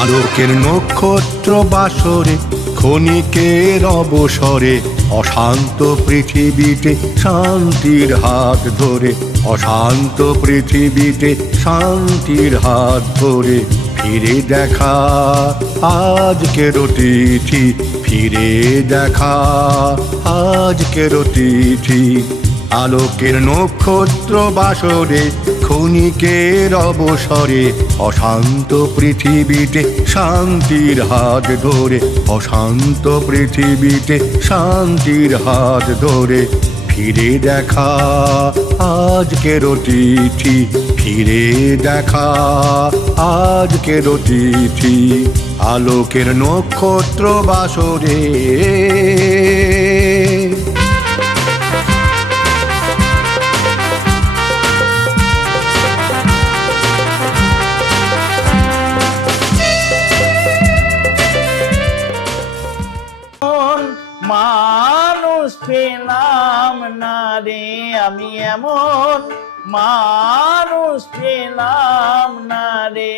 আলোকের নক্ষত্র বাসরে ক্ষণিকের অবসরে অশান্ত পৃথিবীতে শান্তির হাত ধরে, অশান্ত পৃথিবীতে শান্তির হাত ধরে ফিরে দেখা আজকের তিথি, ফিরে দেখা আজকের তিথি। আলোকের নক্ষত্র বাসরে ক্ষণিকের অবসরে অশান্ত পৃথিবীতে শান্তির হাত ধরে, অশান্ত পৃথিবীতে শান্তির হাত ধরে ফিরে দেখা আজকের তিথি, ফিরে দেখা আজকের তিথি। আলোকের নক্ষত্র বাসরে মানুষ পেলাম না রে, আমি এমন মানুষ পেলাম না রে,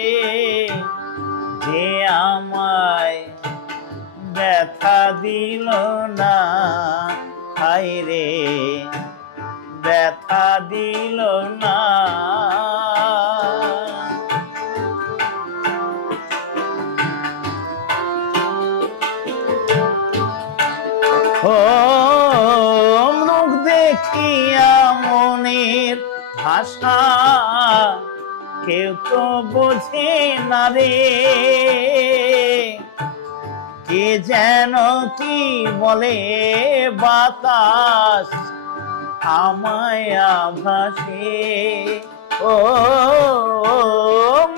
যে আমায় ব্যথা দিল না, হায় রে ব্যথা দিল না। ও মুখ দেখিয়া মনের ভাষা কেউ তো বোঝে না রে, কে যেন কি বলে বাতাস আমায় আভাসে। ও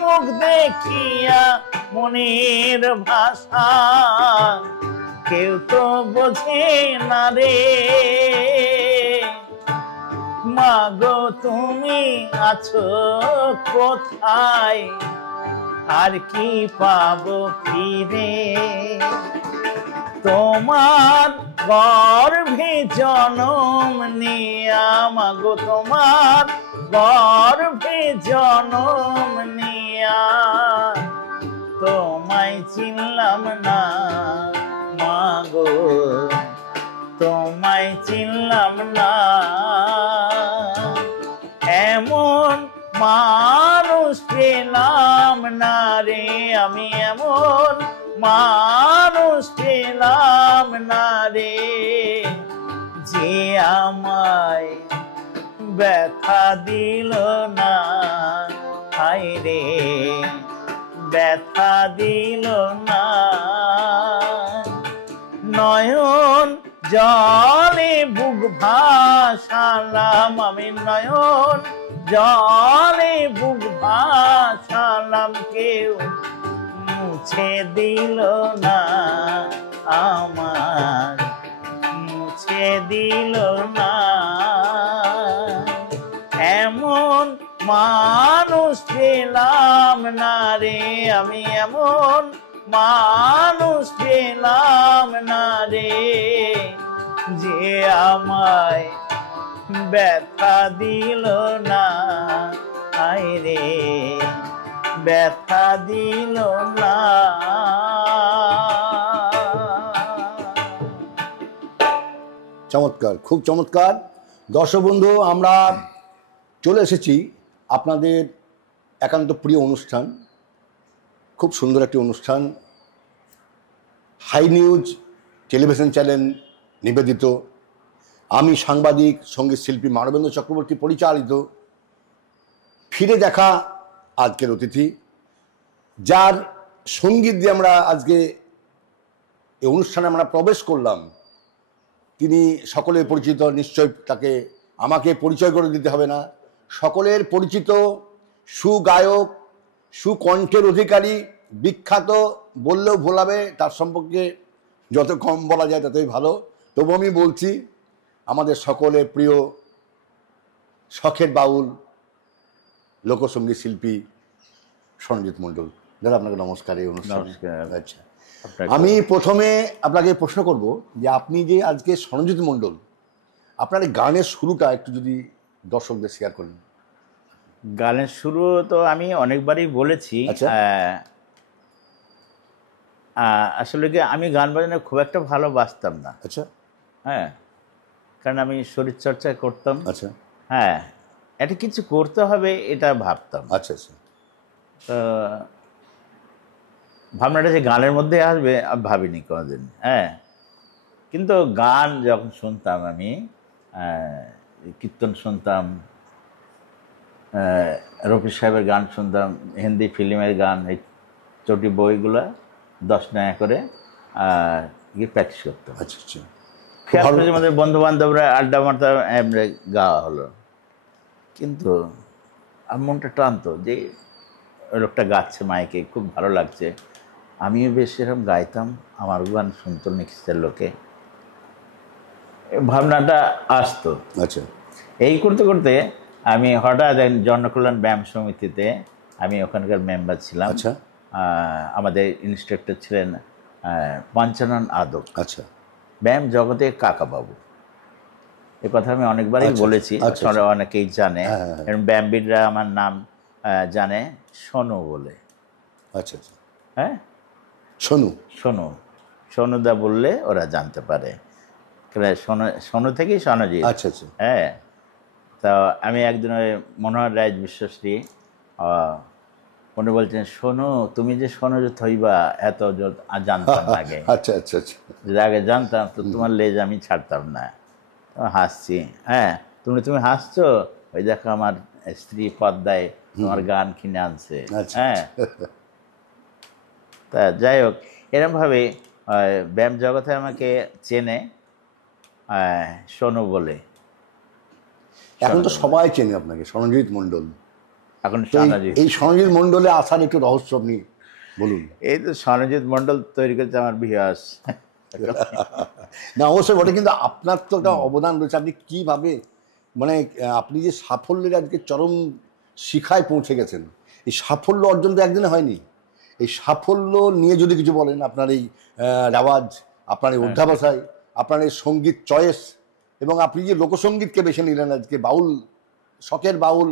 মুখ দেখিয়া মনের ভাষা কেউ তো বোঝে না রে, মাগো তুমি আছো কোথায়, আর কি পাবো ফিরে। তোমার গর্ভে জনম নিয়া, মাগো তোমার গর্ভে জনম নিয়া তোমায় চিনলাম না, মাগো তোমায় চিনলাম না। এমন মানুষ পেলাম না রে, আমি এমন মানুষ পেলাম না রে, যে আমায় ব্যথা দিল না, হায় রে ব্যথা দিল না। নয়ন জলে বুক ভাসালাম, আমি নয়ন জলে বুক ভাসালাম, কেউ মুছে দিল না আমার, মুছে দিল না। এমন মানুষ পেলাম না রে, আমি এমন মানুষ পেলাম না রে, যে আমায় ব্যথা দিল না, হায় রে ব্যথা দিল না। চমৎকার, খুব চমৎকার। দর্শক বন্ধু, আমরা চলে এসেছি আপনাদের একান্ত প্রিয় অনুষ্ঠান, খুব সুন্দর একটি অনুষ্ঠান, হাই নিউজ টেলিভিশন চ্যানেল নিবেদিত, আমি সাংবাদিক সঙ্গীত শিল্পী মানবেন্দ্র চক্রবর্তী পরিচালিত ফিরে দেখা আজকের অতিথি, যার সঙ্গীত দিয়ে আমরা আজকে এই অনুষ্ঠানে আমরা প্রবেশ করলাম। তিনি সকলের পরিচিত, নিশ্চয় তাকে আমাকে পরিচয় করে দিতে হবে না, সকলের পরিচিত সুগায়ক, সুকণ্ঠের অধিকারী, বিখ্যাত বললেও ভোলাবে, তার সম্পর্কে যত কম বলা যায় ততই ভালো। তবু আমি বলছি, আমাদের সকলের প্রিয় শখের বাউল লোকসঙ্গীত শিল্পী সরঞ্জিত মণ্ডল। দাদা আপনাকে নমস্কার। এই অনুষ্ঠানে আচ্ছা, আমি প্রথমে আপনাকে প্রশ্ন করব যে আপনি যে আজকে সরঞ্জিত মণ্ডল, আপনার গানের শুরুটা একটু যদি দর্শকদের শেয়ার করেন। গানের শুরু তো আমি অনেকবারই বলেছি, আসলে কি আমি গান বাজনা খুব একটা ভালো বাজতাম না। আচ্ছা হ্যাঁ, কারণ আমি শরীরচর্চা করতাম। আচ্ছা হ্যাঁ, এটা কিছু করতে হবে এটা ভাবতাম। আচ্ছা আচ্ছা তো ভাবনাটা যে গানের মধ্যে আসবে আমি ভাবিনি কোনোদিন। হ্যাঁ, কিন্তু গান যখন শুনতাম আমি, কীর্তন শুনতাম, রফি সাহেবের গান শুনতাম, হিন্দি ফিল্মের গান, এই চটি বইগুলো 10 টাকা করে গিয়ে প্র্যাকটিস করতাম। আচ্ছা আচ্ছা আমাদের বন্ধু বান্ধবরা আড্ডা মারতাম, এমনি গাওয়া হলো। কিন্তু আমার মনটা টানতো যে ওই লোকটা গাচ্ছে মাইকে, খুব ভালো লাগছে, আমিও বেশ এরকম গাইতাম, আমার গান শুনতো নেক্সটের লোকে, ভাবনাটা আসতো। আচ্ছা এই করতে করতে আমি হঠাৎ জনকল্যাণ ব্যায়াম সমিতিতে আমি ওখানকার মেম্বার ছিলাম। আচ্ছা আমাদের ইনস্ট্রাক্টর ছিলেন পঞ্চানন আদক, আচ্ছা ব্যায়াম জগতে কাকাবাবু। এ কথা আমি অনেকবারই বলেছি, অনেকেই জানে, কারণ ব্যায়ামবিদরা আমার নাম জানে সোনু বলে। আচ্ছা আচ্ছা হ্যাঁ, সোনু সোনু, সোনুদা বললে ওরা জানতে পারে, সোনু থেকেই সনজিৎ। আচ্ছা আচ্ছা হ্যাঁ, তা আমি একদিন ওই মনোহর রায় বিশ্বশ্রী উনি বলছেন, শোনো তুমি যে সনজিৎ হইবা এত জানতাম আগে। আচ্ছা আচ্ছা আচ্ছা আগে জানতাম তো তোমার লেজ আমি ছাড়তাম না। হাসছি। হ্যাঁ, তুমি হাসছো, ওই দেখো আমার স্ত্রী পদ্মায় তোমার গান কিনে আনছে। হ্যাঁ, তা যাই হোক, এরমভাবে ব্যায়াম জগতে আমাকে চেনে সোনু বলে। এখন তো সবাই চেনে আপনাকে, সনজিৎ মণ্ডল। এখন এই সনজিৎ মণ্ডলে আসার একটু রহস্য আপনি বলুন। এই তো সনজিৎ মণ্ডল তৈরি করেছে আমার বিহাস। না অবশ্যই বটে, কিন্তু আপনার তো একটা অবদান রয়েছে। আপনি কীভাবে, মানে আপনি যে সাফল্যের আজকে চরম শিখায় পৌঁছে গেছেন, এই সাফল্য অর্জন তো একদিনে হয়নি। এই সাফল্য নিয়ে যদি কিছু বলেন, আপনার এই রেওয়াজ, আপনার এই অধ্যাবসায়, আপনার এই সঙ্গীত চয়েস, এবং আপনি যে লোকসঙ্গীতকে বেছে নিলেন আজকে, বাউল, শখের বাউল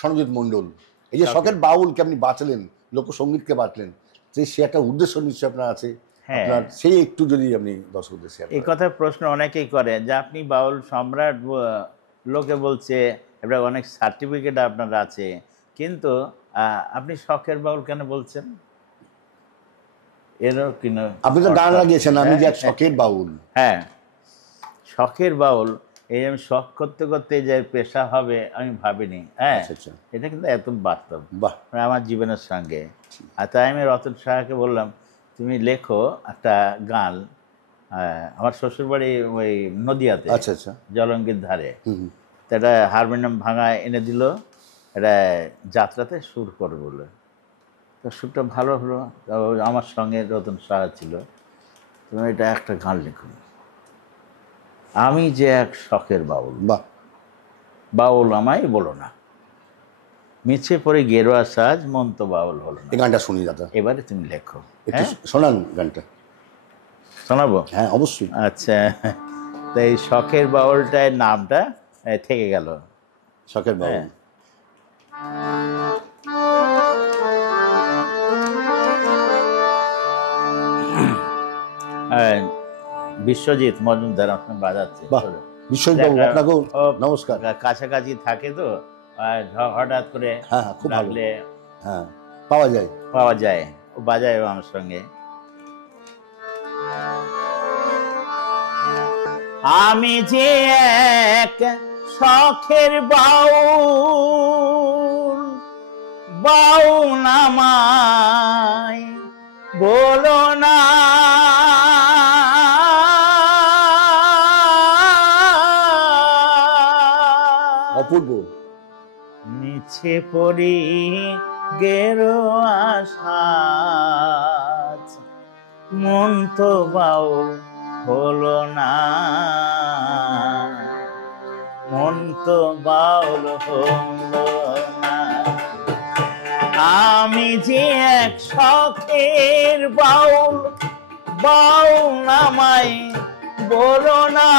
সনজিৎ মণ্ডল, এই যে শখের বাউলকে আপনি বাঁচলেন, লোকসঙ্গীতকে বাঁচলেন, সে একটা উদ্দেশ্য নিশ্চয় আপনার আছে। আপনার সেই একটু যদি আপনি দর্শকদের শেয়ার করেন। এই কথা প্রশ্ন অনেকেই করে যে আপনি বাউল সম্রাট লোকে বলছে, এবার অনেক সার্টিফিকেট আপনার আছে, কিন্তু আপনি শখের বাউল কেন বলছেন? এরও কিনা আপনি তো গান লাগিয়েছেন, আমি যে শখের বাউল। হ্যাঁ, শখের বাউল, এই আমি শখ করতে করতে যে পেশা হবে আমি ভাবিনি। হ্যাঁ, এটা কিন্তু এত বাস্তব আমার জীবনের সঙ্গে। আর তাই আমি রতন সাহাকে বললাম, তুমি লেখো একটা গান। আমার শ্বশুরবাড়ি ওই নদিয়াতে, আচ্ছা আচ্ছা, জলঙ্গির ধারে। তো এটা হারমোনিয়াম ভাঙা এনে দিল, এটা যাত্রাতে সুর করে বলে। তো সুরটা ভালো হলো, আমার সঙ্গে রতন সাহা ছিল। তুমি এটা একটা গান লিখুন, আমি যে এক শখের বাউল, বাউল আমায় বলো না, মিছে পড়ে গেরুয়া সাজ, মন তো বাউল হলো না। এই গানটা শুনি দাদা, এবারে তুমি লেখো। শোনান গানটা। শোনাবো? হ্যাঁ অবশ্যই। আচ্ছা, তো এই শখের বাউলটার নামটা থেকে গেল, শখের বাউল। বিশ্বজিৎ মজুমদার আপনার বাজাচ্ছে। বিশ্বজিৎ বাবু, আপনাকেও নমস্কার। কাছাকাছি থাকে তো, হঠাৎ করে খুব ডাকলে পাওয়া যায়, ও বাজায় আমার সঙ্গে। আমি যে এক শখের বাউল, বাউল আমায় বলো না, অপূর্ব। নিচে পড়ি গেরুয়া সাজ, মন তো বাউল হলো না, মন তো বাউল হলো না। আমি যে এক শখের বাউল, বাউল আমায় বলো না,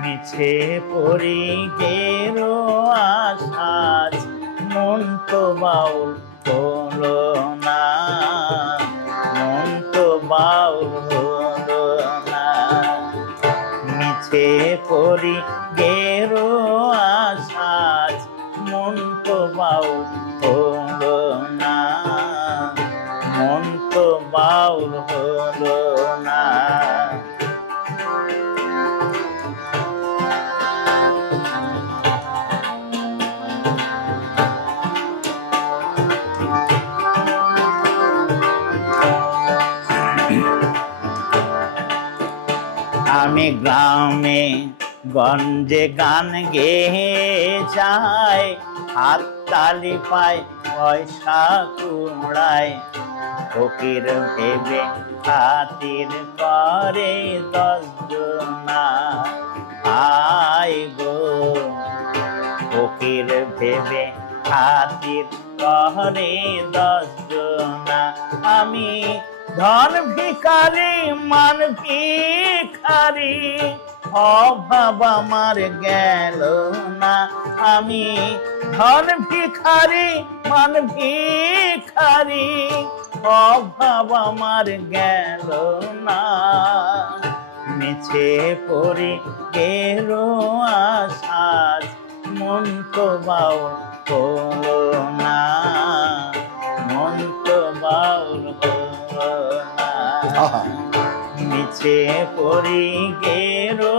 মিছে পড়ি গেরুয়া সাজ, মন তো বাউল হলো হলো না, মন তো বাউল হলো না, মিছে পড়ি গেরো আশাজ, মন তো বাউল হলো না, মন তো বাউল হলো না। আমি গ্রামে গঞ্জে গান গেয়ে যাই, হাত তালি পাই পয়সা কুড়ায়, ফকির ভেবে খাতির করে 10 জনা, আই গো ফকির ভেবে খাতির করে 10 জনা। আমি ধন ভিখারি মান ভিখারি, অভাব আমার গেল না, আমি ধন ভিখারি মান ভিখারি, অভাব আমার গেল না, মিছে পড়ি গেরো আশাজ, মন তো বাউল হলো না, মন তো বাউল হলো না, মিছে পড়ি গেরো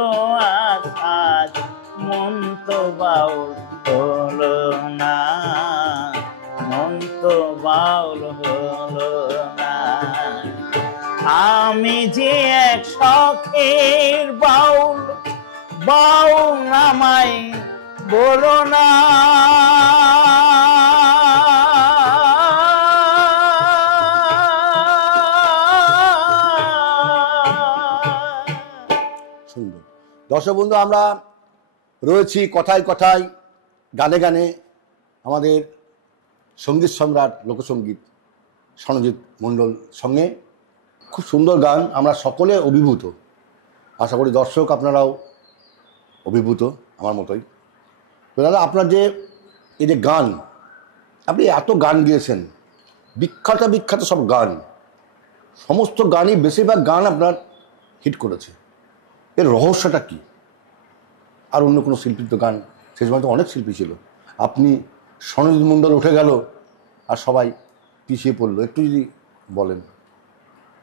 আশাজ, মন তো বাউল হলো না, মন তো বাউল হলো না। আমি যে এক শখের বাউল, বাউল আমায় বলো না, সুন্দর। দর্শক বন্ধু, আমরা রয়েছি কথায় কথায়, গানে গানে আমাদের সঙ্গীত সম্রাট লোকসঙ্গীত সনজিৎ মণ্ডল সঙ্গে। খুব সুন্দর গান, আমরা সকলে অভিভূত। আশা করি দর্শক আপনারাও অভিভূত আমার মতোই। তো দাদা, আপনার যে এই যে গান, আপনি এত গান গিয়েছেন, বিখ্যাত বিখ্যাত সব গান, সমস্ত গানই, বেশিরভাগ গান আপনার হিট করেছে, এর রহস্যটা কি? আর অন্য কোনো শিল্পীর তো গান, সেই সময় তো অনেক শিল্পী ছিল, আপনি সনজিৎ মণ্ডল উঠে গেল আর সবাই পিছিয়ে পড়লো, একটু যদি বলেন।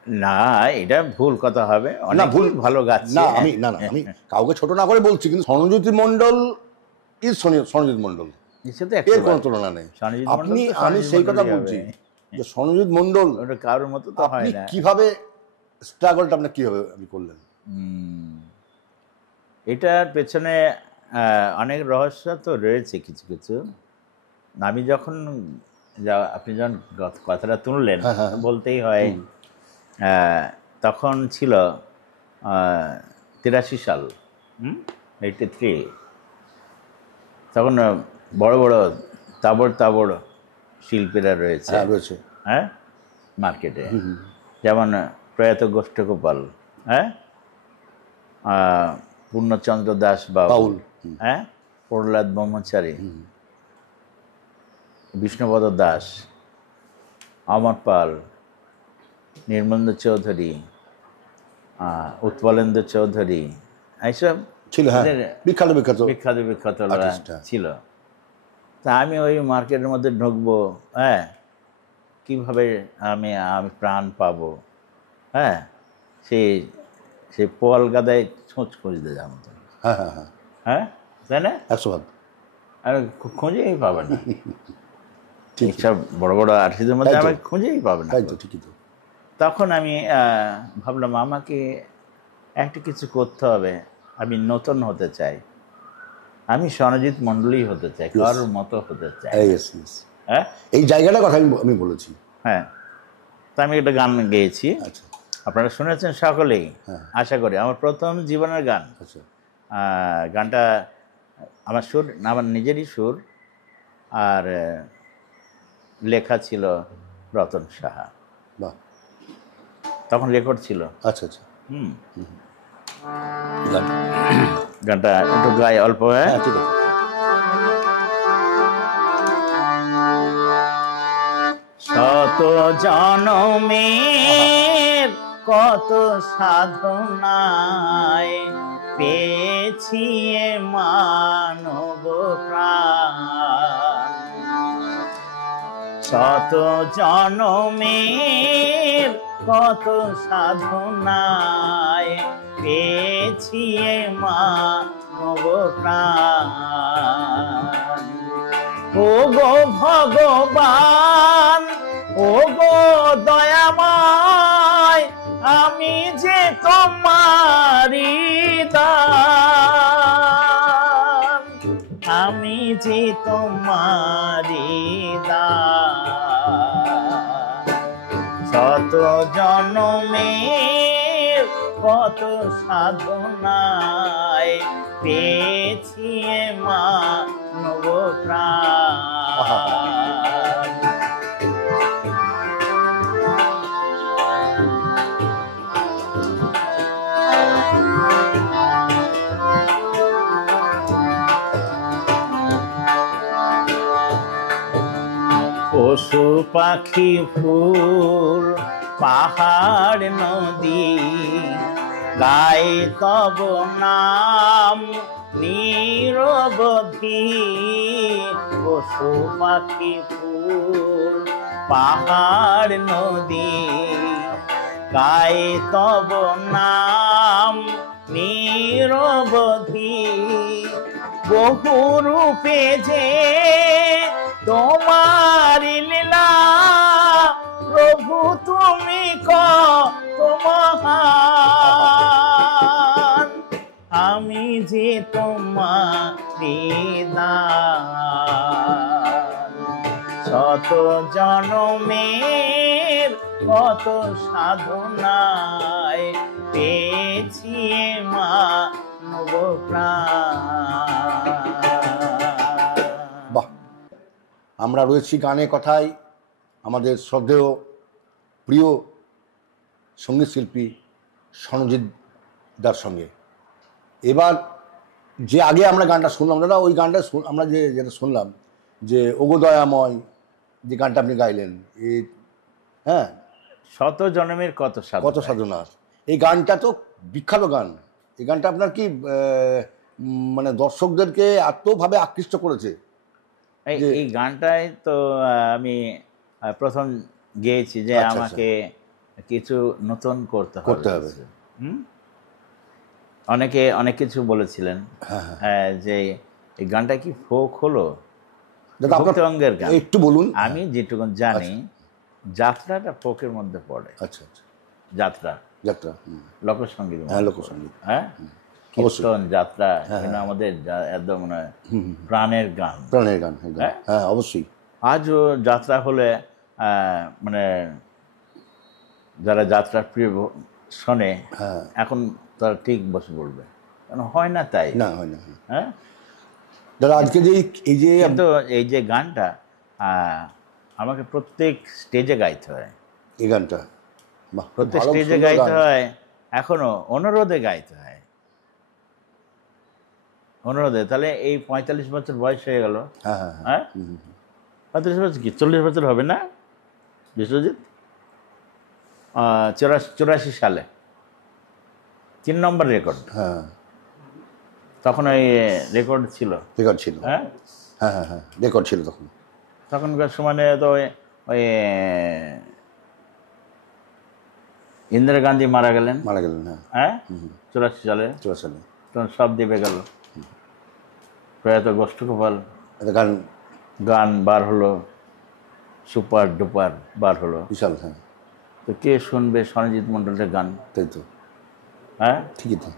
না, এটা ভুল কথা হবে, না ভুল, ভালো গাচ্ছে। না আমি আমি কাউকে ছোট না করে বলছি, কিন্তু সনজিৎ মণ্ডল ইজ সনজিৎ মণ্ডল, এর কোনো তুলনা নেই। আপনি, আমি সেই কথা বলছি যে সনজিৎ মণ্ডল কারোর মতো তো হয় না। কিভাবে স্ট্রাগলটা আপনি কিভাবে আপনি করলেন? এটার পেছনে অনেক রহস্য তো রয়েছে কিছু কিছু। আমি যখন আপনি যখন কথাটা তুললেন, বলতেই হয়, তখন ছিল 83 সাল, 83। তখন বড় বড় তাবড় তাবড় শিল্পীরা রয়েছে, হ্যাঁ, মার্কেটে, যেমন প্রয়াত গোষ্ঠগোপাল, হ্যাঁ, পূর্ণচন্দ্র দাস বাউল, হ্যাঁ, প্রহ্লাদ ব্রহ্মচারী, বিষ্ণুপদ দাস, অমর পাল, নির্মলেন্দু চৌধুরী, উৎপলেন্দু চৌধুরী, এইসব ছিল, বিখ্যাত বিখ্যাত বিখ্যাত বিখ্যাত ছিল। তা আমি ওই মার্কেটের মধ্যে ঢুকবো, হ্যাঁ, কীভাবে আমি প্রাণ পাবো, হ্যাঁ, সেই পোয়াল গাদায় ছোঁচ খুঁজতে যাবো, হ্যাঁ, তাই না? 100%। আর খুঁজেই পাবে না, এইসব বড় বড় আর্টিস্টদের মধ্যে আমি খুঁজেই পাবে না। তখন আমি ভাবলাম আমাকে একটা কিছু করতে হবে, আমি নতুন হতে চাই, আমি সনজিৎ মণ্ডলই হতে চাই, কারোর মতো হতে চাই। হ্যাঁ, এই জায়গাটার কথা আমি বলেছি। হ্যাঁ, তা আমি একটা গান গেয়েছি, আপনারা শুনেছেন সকলেই আশা করি, আমার প্রথম জীবনের গান। গানটা আমার সুর, আমার নিজেরই সুর, আর লেখা ছিল রতন সাহা, তখন রেকর্ড ছিল। আচ্ছা আচ্ছা, গানটা একটু গাই অল্প। হ্যাঁ, ঠিক আছে। সব জনমের কত সাধনায় পেয়েছি এ মানব প্রাণ, শত জনমের কত সাধনায় পেয়েছি এ মানব প্রাণ। ও গো ভগবান, ও গো দয়াময়, আমি যে তোমারি দান, আমি যে তোমারি দান। শত জনমের কত সাধনায় পেয়েছি এ মানব প্রাণ। পশু পাখি ফুল পাহাড় নদী গায়ে তব নাম নিরবধি। পশু পাখি ফুল পাহাড় নদী গায়ে তব নাম নিরবধি। বহু রূপে যে তোমার লীলা, প্রভু তুমি কত মহান, আমি যে তোমারি দান। শত জনমের কত সাধনায় পেয়েছি এ মানব প্রাণ। বাহ, আমরা রয়েছি গানে কথায় আমাদের শ্রদ্ধেয় প্রিয় সঙ্গীত শিল্পী সনজিৎ দার সঙ্গে। এবার যে আগে আমরা গানটা শুনলাম দাদা, ওই গানটা আমরা যেটা শুনলাম যে ওগো দয়াময়, যে গানটা আপনি গাইলেন, এই হ্যাঁ শত জন্মের কত কত সাধনা, এই গানটা তো বিখ্যাত গান। এই গানটা আপনার কি মানে দর্শকদেরকে এতভাবে আকৃষ্ট করেছে? এই গানটাই তো আমি প্রথম গেয়েছি যে আমাকে কিছু নতুন করতে হবে। অনেকে অনেক কিছু বলেছিলেন যে এই গানটা কি ফোক হলো, ভক্তিঅঙ্গের গান। একটু বলুন। আমি যেটুকু জানি যাত্রাটা ফোকের মধ্যে পড়ে। আচ্ছা আচ্ছা, যাত্রা যাত্রা লোকসঙ্গীত। হ্যাঁ, লোকসঙ্গীত, হ্যাঁ, কীর্তন যাত্রা আমাদের একদম প্রাণের গান, প্রাণের গান। হ্যাঁ অবশ্যই। আজও যাত্রা হলে মানে যারা যাত্রার প্রিয় শোনে এখন তারা ঠিক বসে বলবে, কারণ হয় না, তাই না হয় না। হ্যাঁ দাদা আজকে যে এই যে কিন্তু এই যে গানটা আমাকে প্রত্যেক স্টেজে গাইতে হয়। এই গানটা প্রত্যেক স্টেজে গাইতে হয়, এখনো অনুরোধে গাইতে হয়, অনুরোধে। তাহলে এই 45 বছর বয়স হয়ে গেল। হ্যাঁ 35 বছর কি 40 বছর হবে না বিশ্বজিৎ? 84 সালে 3 নম্বর রেকর্ড। হ্যাঁ তখন ওই রেকর্ড ছিল। হ্যাঁ হ্যাঁ হ্যাঁ হ্যাঁ রেকর্ড ছিল তখন। তখনকার সময় তো ওই ইন্দিরা গান্ধী মারা গেলেন। হ্যাঁ 84 সালে তখন সব দেবে গেল। প্রয়াত গোষ্ঠগোপাল গান বার হলো, সুপার ডুপার বার হলো, বিশাল। হ্যাঁ তো কে শুনবে সনজিৎ মণ্ডলের গান? তাই তো। হ্যাঁ ঠিকই তো।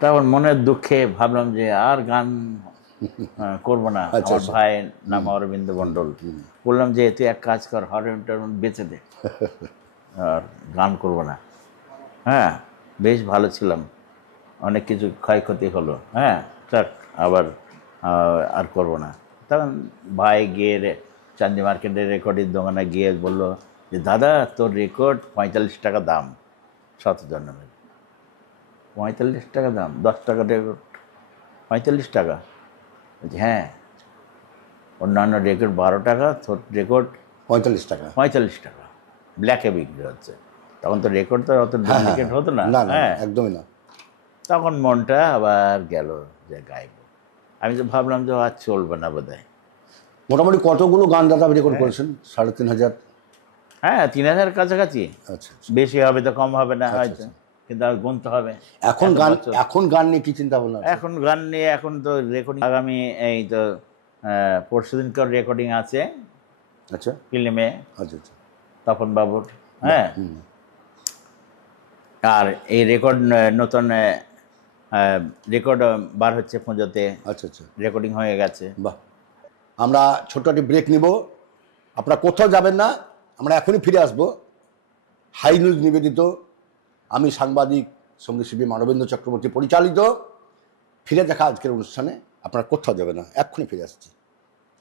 তারপর মনের দুঃখে ভাবলাম যে আর গান করবো না। আমার ভাইয়ের নাম অরবিন্দ মণ্ডল, বললাম যে তুই এক কাজ কর, হারমোনিয়াম বেচে দে, আর গান করবো না। হ্যাঁ বেশ ভালো ছিলাম, অনেক কিছু ক্ষয়ক্ষতি হলো। হ্যাঁ থাক, আবার আর করবো না। তখন ভাই গিয়ে চান্দি মার্কেটের রেকর্ডের দোকানে গিয়ে বললো যে দাদা তোর রেকর্ড 45 টাকা দাম, 7 জন্মের। 45 টাকা দাম, 10 টাকা রেকর্ড, 45 টাকা। হ্যাঁ, অন্যান্য রেকর্ড 12 টাকা, তোর রেকর্ড 45 টাকা। 45 টাকা ব্ল্যাকে বিক্রি হচ্ছে। তখন তো রেকর্ড তো অত হ্যাঁ, ডুপ্লিকেট হতো না। না না, হ্যাঁ, একদমই না। তখন মনটা আবার গেল যে গাইব। আমি তো ভাবলাম যে আর চলবে না বোধ হয়। মোটামুটি কতগুলো গান দাদা রেকর্ড করেছেন? 3500? হ্যাঁ, 3000 কাছাকাছি। আচ্ছা আচ্ছা। বেশি হবে তো কম হবে না হয়তো, কিন্তু আর গুনতে হবে। এখন এত গান, বছর। এখন গান নিয়ে কি চিন্তা ভাবনা আছে? এখন গান নিয়ে এখন তো রেকর্ডিং, আগামী এই তো পরশুদিনকার রেকর্ডিং আছে আচ্ছা ফিল্মে আচ্ছা আচ্ছা। তপন বাবুর। হ্যাঁ, আর এই রেকর্ড নতুন রেকর্ড বার হচ্ছে পুজোতে, আচ্ছা আচ্ছা, রেকর্ডিং হয়ে গেছে। বাহ। আমরা ছোট্ট একটি ব্রেক নিব, আপনারা কোথাও যাবেন না, আমরা এখনই ফিরে আসব। হাই নিউজ নিবেদিত, আমি সাংবাদিক সঙ্গীতশিল্পী মানবেন্দ্র চক্রবর্তী পরিচালিত ফিরে দেখা আজকের অনুষ্ঠানে। আপনারা কোথাও যাবেন না, এক্ষুনি ফিরে আসছি।